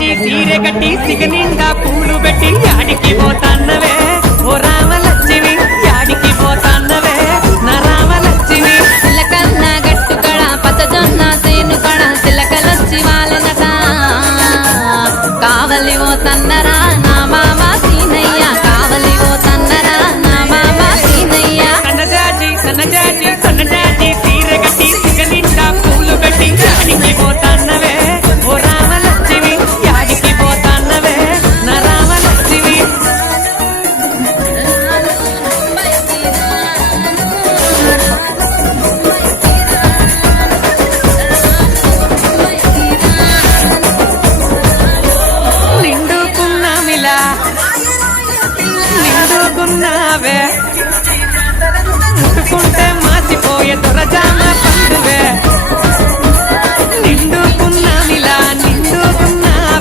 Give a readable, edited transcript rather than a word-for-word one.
జాజి సీరె కట్టి సిగ నిండా పూలు పెట్టి యాడికి పోతాన్నవే ఓ రామలక్ష్మి యాడికి పోతాన్నవే నా రామలక్ష్మి చిలకన్న గట్టు కడ పచ్చజొన్న సేను కడ చిలకలొచ్చి వాళ్ళనట కావలి ఓ తన్నరా నా మామ సీనయ్య కావలి ఓ తన్నరా నా మామ సీనయ్య సన్నజాజి సీరె కట్టి సిగ నిండా పూలు పెట్టి యాడికి పోతాన్నవే ఓ రామలక్ష్మి యాడికి పోతాన్నవే నా రామలక్ష్మి నిండుకున్నావే